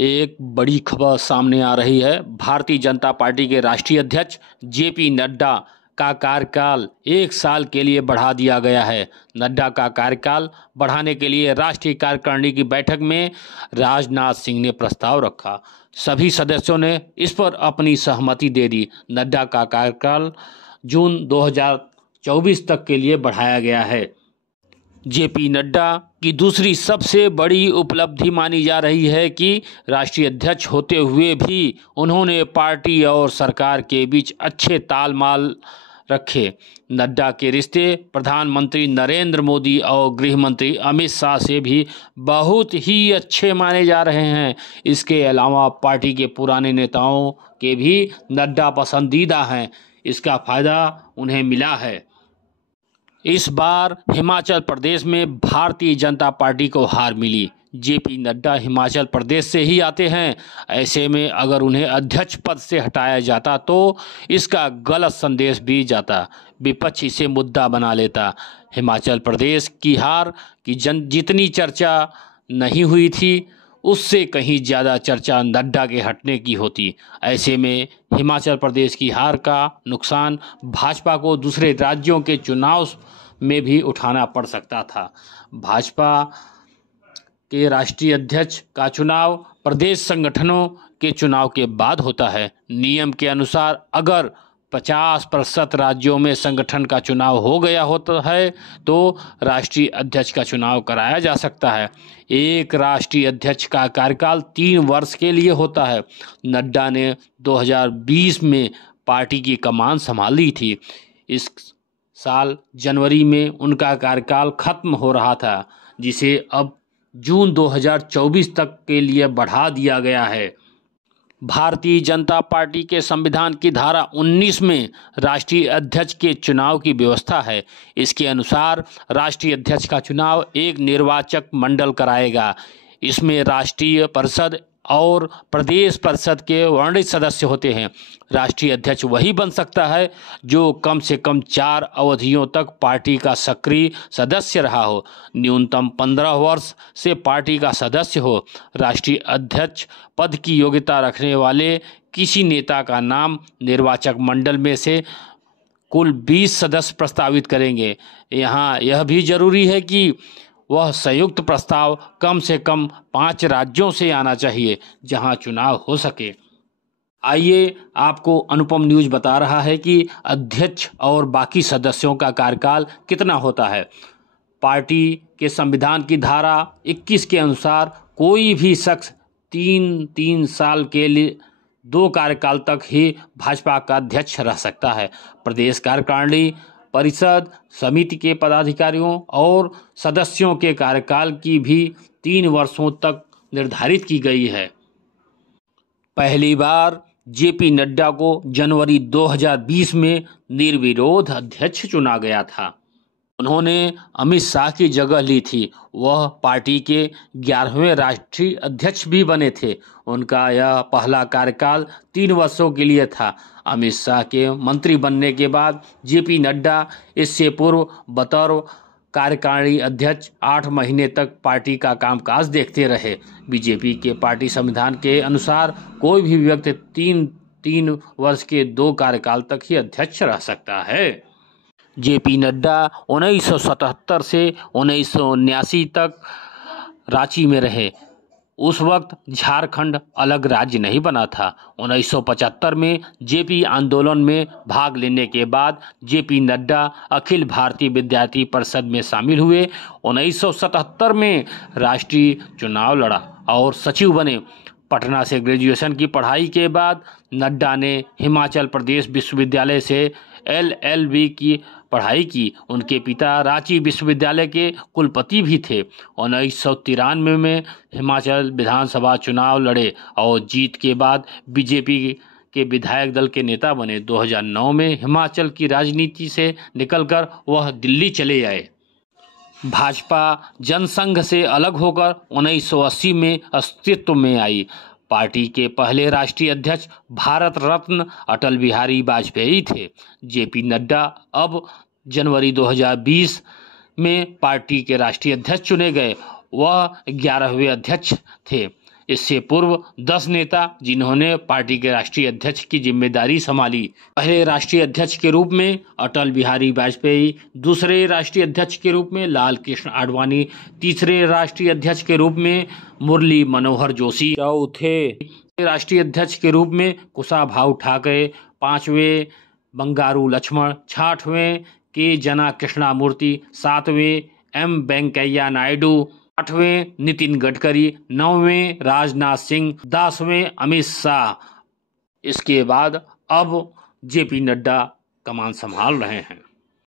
एक बड़ी खबर सामने आ रही है। भारतीय जनता पार्टी के राष्ट्रीय अध्यक्ष जेपी नड्डा का कार्यकाल 1 साल के लिए बढ़ा दिया गया है। नड्डा का कार्यकाल बढ़ाने के लिए राष्ट्रीय कार्यकारिणी की बैठक में राजनाथ सिंह ने प्रस्ताव रखा। सभी सदस्यों ने इस पर अपनी सहमति दे दी। नड्डा का कार्यकाल जून 2024 तक के लिए बढ़ाया गया है। जेपी नड्डा की दूसरी सबसे बड़ी उपलब्धि मानी जा रही है कि राष्ट्रीय अध्यक्ष होते हुए भी उन्होंने पार्टी और सरकार के बीच अच्छे तालमेल रखे। नड्डा के रिश्ते प्रधानमंत्री नरेंद्र मोदी और गृह मंत्री अमित शाह से भी बहुत ही अच्छे माने जा रहे हैं। इसके अलावा पार्टी के पुराने नेताओं के भी नड्डा पसंदीदा हैं। इसका फायदा उन्हें मिला है। इस बार हिमाचल प्रदेश में भारतीय जनता पार्टी को हार मिली। जेपी नड्डा हिमाचल प्रदेश से ही आते हैं। ऐसे में अगर उन्हें अध्यक्ष पद से हटाया जाता तो इसका गलत संदेश भी जाता। विपक्ष इसे मुद्दा बना लेता। हिमाचल प्रदेश की हार की जितनी चर्चा नहीं हुई थी उससे कहीं ज़्यादा चर्चा नड्डा के हटने की होती। ऐसे में हिमाचल प्रदेश की हार का नुकसान भाजपा को दूसरे राज्यों के चुनाव में भी उठाना पड़ सकता था। भाजपा के राष्ट्रीय अध्यक्ष का चुनाव प्रदेश संगठनों के चुनाव के बाद होता है। नियम के अनुसार अगर 50% राज्यों में संगठन का चुनाव हो गया होता है तो राष्ट्रीय अध्यक्ष का चुनाव कराया जा सकता है। एक राष्ट्रीय अध्यक्ष का कार्यकाल 3 वर्ष के लिए होता है। नड्डा ने 2020 में पार्टी की कमान संभाली थी। इस साल जनवरी में उनका कार्यकाल खत्म हो रहा था, जिसे अब जून 2024 तक के लिए बढ़ा दिया गया है। भारतीय जनता पार्टी के संविधान की धारा 19 में राष्ट्रीय अध्यक्ष के चुनाव की व्यवस्था है। इसके अनुसार राष्ट्रीय अध्यक्ष का चुनाव एक निर्वाचक मंडल कराएगा। इसमें राष्ट्रीय परिषद और प्रदेश परिषद के वर्णित सदस्य होते हैं। राष्ट्रीय अध्यक्ष वही बन सकता है जो कम से कम 4 अवधियों तक पार्टी का सक्रिय सदस्य रहा हो, न्यूनतम 15 वर्ष से पार्टी का सदस्य हो। राष्ट्रीय अध्यक्ष पद की योग्यता रखने वाले किसी नेता का नाम निर्वाचक मंडल में से कुल 20 सदस्य प्रस्तावित करेंगे। यहाँ यह भी जरूरी है कि वह संयुक्त प्रस्ताव कम से कम 5 राज्यों से आना चाहिए जहां चुनाव हो सके। आइए आपको अनुपम न्यूज़ बता रहा है कि अध्यक्ष और बाकी सदस्यों का कार्यकाल कितना होता है। पार्टी के संविधान की धारा 21 के अनुसार कोई भी शख्स 3 साल के लिए 2 कार्यकाल तक ही भाजपा का अध्यक्ष रह सकता है। प्रदेश कार्यकारिणी परिषद समिति के पदाधिकारियों और सदस्यों के कार्यकाल की भी 3 वर्षों तक निर्धारित की गई है। पहली बार जेपी नड्डा को जनवरी 2020 में निर्विरोध अध्यक्ष चुना गया था। उन्होंने अमित शाह की जगह ली थी। वह पार्टी के 11वें राष्ट्रीय अध्यक्ष भी बने थे। उनका यह पहला कार्यकाल 3 वर्षों के लिए था। अमित शाह के मंत्री बनने के बाद जेपी नड्डा इससे पूर्व बतौर कार्यकारिणी अध्यक्ष 8 महीने तक पार्टी का कामकाज देखते रहे। बीजेपी के पार्टी संविधान के अनुसार कोई भी व्यक्ति 3 वर्ष के 2 कार्यकाल तक ही अध्यक्ष रह सकता है। जेपी नड्डा 1977 से 1979 तक रांची में रहे। उस वक्त झारखंड अलग राज्य नहीं बना था। 1975 में जेपी आंदोलन में भाग लेने के बाद जेपी नड्डा अखिल भारतीय विद्यार्थी परिषद में शामिल हुए। 1977 में राष्ट्रीय चुनाव लड़ा और सचिव बने। पटना से ग्रेजुएशन की पढ़ाई के बाद नड्डा ने हिमाचल प्रदेश विश्वविद्यालय से LLB की पढ़ाई की। उनके पिता रांची विश्वविद्यालय के कुलपति भी थे। 1993 में हिमाचल विधानसभा चुनाव लड़े और जीत के बाद बीजेपी के विधायक दल के नेता बने। 2009 में हिमाचल की राजनीति से निकलकर वह दिल्ली चले आए। भाजपा जनसंघ से अलग होकर 1980 में अस्तित्व में आई। पार्टी के पहले राष्ट्रीय अध्यक्ष भारत रत्न अटल बिहारी वाजपेयी थे। जेपी नड्डा अब जनवरी 2020 में पार्टी के राष्ट्रीय अध्यक्ष चुने गए। वह 11वें अध्यक्ष थे। इससे पूर्व 10 नेता जिन्होंने पार्टी के राष्ट्रीय अध्यक्ष की जिम्मेदारी संभाली। पहले राष्ट्रीय अध्यक्ष के रूप में अटल बिहारी वाजपेयी, दूसरे राष्ट्रीय अध्यक्ष के रूप में लाल कृष्ण आडवाणी, तीसरे राष्ट्रीय अध्यक्ष के रूप में मुरली मनोहर जोशी, चौथे राष्ट्रीय अध्यक्ष के रूप में कुशाभाऊ ठाकरे, पांचवें बंगारू लक्ष्मण, छठवें के जना कृष्णामूर्ति, सातवें एम वेंकैया नायडू, आठवें नितिन गडकरी, नौवें राजनाथ सिंह, 10वें अमित शाह। इसके बाद अब जेपी नड्डा कमान संभाल रहे हैं।